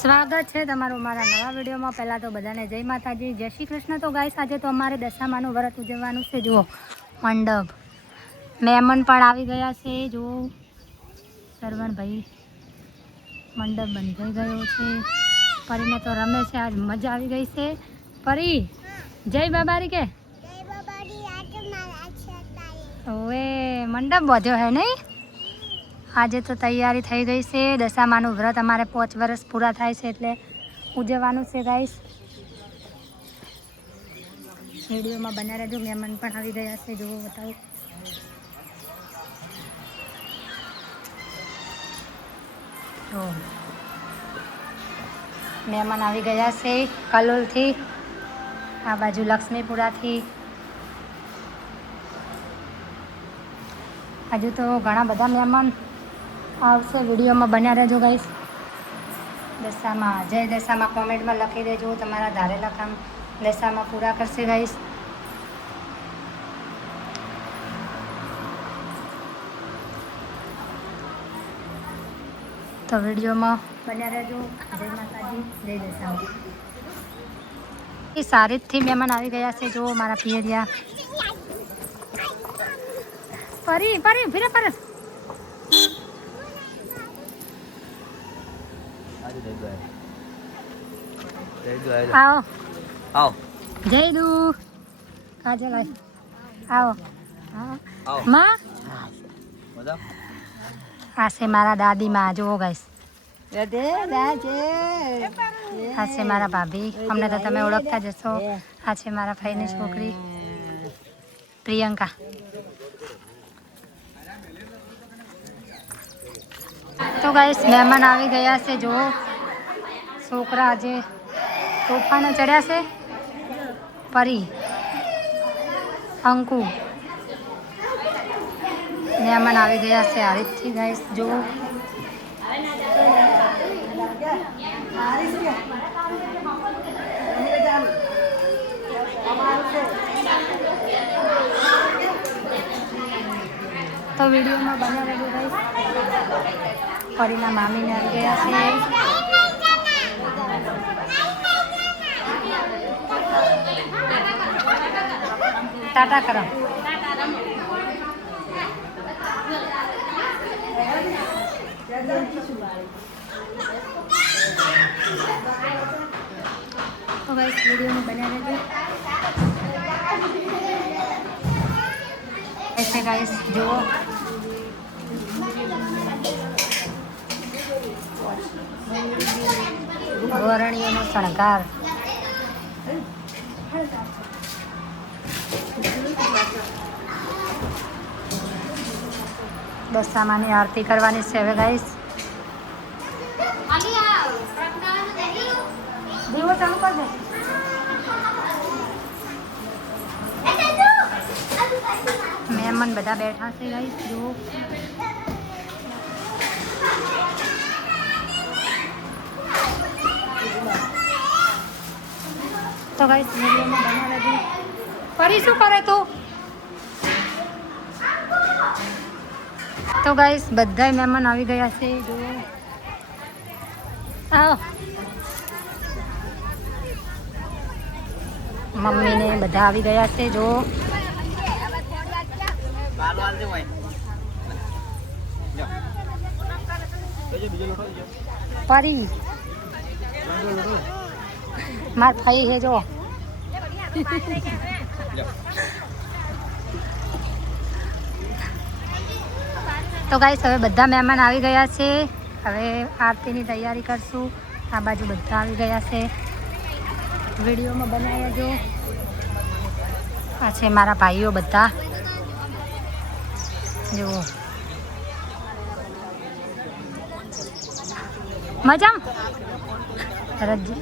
સ્વાગત છે તમારું મારા નવા વિડીયોમાં। પહેલાં તો બધાને જય માતાજી, જય શ્રી કૃષ્ણ। તો ગાઈસ આજે તો અમારે દશામાનું વ્રત ઉજવવાનું છે। જુઓ મંડપ, મહેમાન પણ આવી ગયા છે। જુઓ સરવણભાઈ, મંડપ બંધાઈ ગયો છે। પરીને તો રમે છે, આજ મજા આવી ગઈ છે। પરી જય બાબારી કે ઓવે મંડપ બાંધ્યો હે નહીં? આજે તો તૈયારી થઈ ગઈ છે। દશામાનું વ્રત અમારે 5 વર્ષ પૂરા થાય છે એટલે ઉજવવાનું છે ગાઈસ। વિડીયોમાં બના રહેજો। મહેમાન પણ આવી ગયા છે, જુઓ બતાવું। તો મહેમાન આવી ગયા છે કલોલથી, આ બાજુ લક્ષ્મીપુરાથી। હજુ તો ઘણા બધા મહેમાન આવશે। વિડીયોમાં બન્યા રહેજો ગાઈસ। દશામાં જય દશામાં કોમેન્ટમાં લખી દેજો, તમારા ધારેલા કામ દશામાં પૂરા કરશે ગાઈસ। તો વિડીયોમાં બન્યા રહેજો। જય માતાજી, જય દશામાં। એ સારીથી મહેમાન આવી ગયા છે, જુઓ મારા પિયરિયા। પરી પરી ફિરે પર आओ आओ जय दू काजल आई आओ आओ माँ मतलब आ से मारा दादी माँ जो गाइस आ से मारा भाभी हमने तो तमे ओळखता ज हशो। आ छे मारा भाईनी छोकरी प्रियंका। तो गाइस मेहमान આવી ગયા છે, જો છોકરા આજે તોફાને ચડ્યા છે। પરી, અંકુ મહેમાન આવી ગયા છે હારીજથી ગાઈસ। જો તો વિડીયોમાં બન્યા રહેજો ગાઈસ। પરીના મામીને આવી ગયા છે। टाटा करो। तो गाइस वीडियो में बने रहते ऐसे गाइस। जो ગોરણીઓનો શણગાર, દશામાની આરતી કરવાની છે હવે ગાઈસ। દીવો ચાલુ કર દે। મહેમાન બધા બેઠા છે ગાઈસ। જો તો ગાઈસ વિડીયોમાં બના રહેજો। પરી શું કરે તું? તો ગાઈસ બધાય મહેમાન આવી ગયા છે, જો આવો મમ્મી ને બધા આવી ગયા છે। જો પરી માર ભાઈ હે જો તો ગાઈસ હવે બધા મહેમાન આવી ગયા છે। હવે આરતીની તૈયારી કરશું। આ બાજુ બધા આવી ગયા છે, વિડીયોમાં બનાવ્યા જો। આ છે મારા ભાઈઓ બધા, જુઓ મજામ રજી।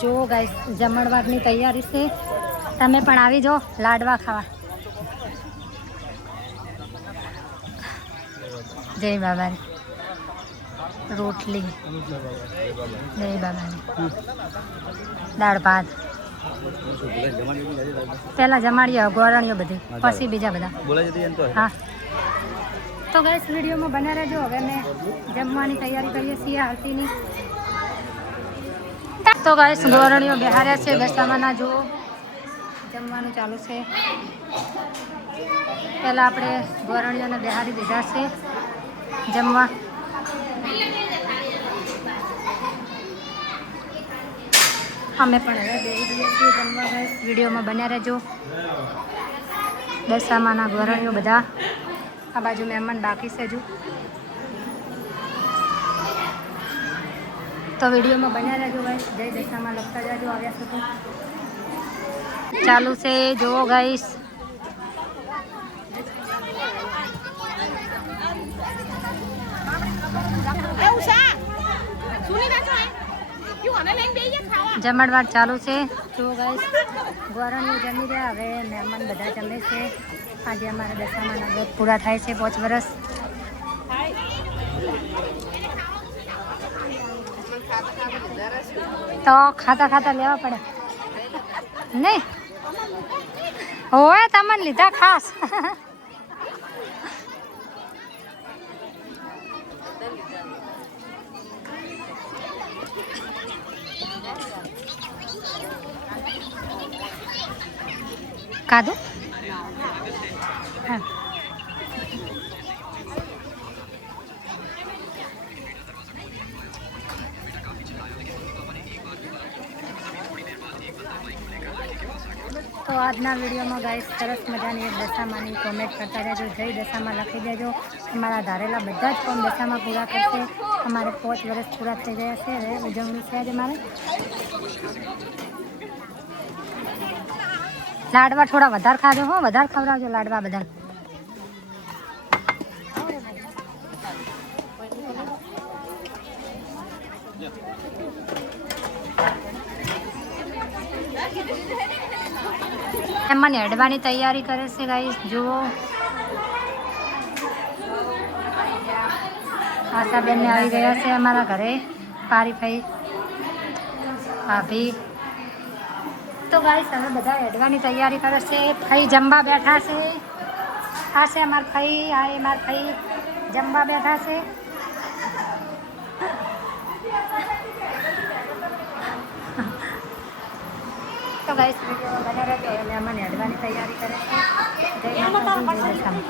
જો ગાઈસ જમણવારની તૈયારી છે, તમે પણ આવી જાઓ લાડવા ખાવા। જય બાબાની રોટલી, જય બાબાની દાળ ભાત। પહેલા જમાડીએ ગોળણીઓ બધી, પછી બીજા બધા। હા તો ગાઈસ વિડીયોમાં બના રહેજો. હવે અમે જમવાની તૈયારી કરીએ છીએ આરતીની. તો ગાઈસ ગોરણીઓ બેહાર્યા છે દશામાના. જો જમવાનું ચાલુ છે. પહેલાં આપણે ગોરણીઓને બેહારી દીધા છે જમવા. અમે પણ હવે બેસી દઈએ છીએ જમવા. ગાઈસ વિડીયોમાં બન્યા રહેજો. દશામાના ગોરણીઓ બધા. આ બાજુ મહેમાન બાકી છે હજુ. તો વિડીયોમાં બન્યા રહેજો ગાઈસ. જય દશામાં લખતા જાજો આવ્યા છો તો. ચાલુ છે જુઓ ગાઈસ. જમણવાર ચાલુ છે જુઓ ગાઈસ. ગોરણીઓ જમી રહ્યા. હવે મહેમાન બધા જમે છે. આજે અમારા દશામાના વ્રત પૂરા થાય છે 5 વર્ષ. તો ખાતા ખાતા લેવા પડે નહીં? હોય તમને લીધા ખાસ. કાદુ હા. તો આજના વિડીયોમાં ગાઈસ સરસ મજાની એક દશામાની કોમેન્ટ કરતા રહેજો. જય દશામાં લખી દેજો. અમારા ધારેલા બધા જ કોમ દશામાં પૂરા કરશે. અમારે 5 વર્ષ પૂરા થઈ ગયા છે. હવે ઉજવણી છે આજે મારે. લાડવા થોડા વધારે ખાજો હો. વધારે ખવડાવજો લાડવા બધા. એમાં હેડવાની તૈયારી કરે છે ગાઈસ જુઓ. આશાબેન આવી ગયા છે અમારા ઘરે. પારીભાઈ ભાભી. તો ગાઈસ હવે બધા હેડવાની તૈયારી કરે છે. ફઈ જમવા બેઠા છે. આ છે અમારા ફઈ. આ એ મારા ફઈ જમવા બેઠા છે. તો ગાઈસ વિડીયો બને રહેજો. અમે અમને હેડવાની તૈયારી કરે છે. જય માતાજી, જય દશામાં.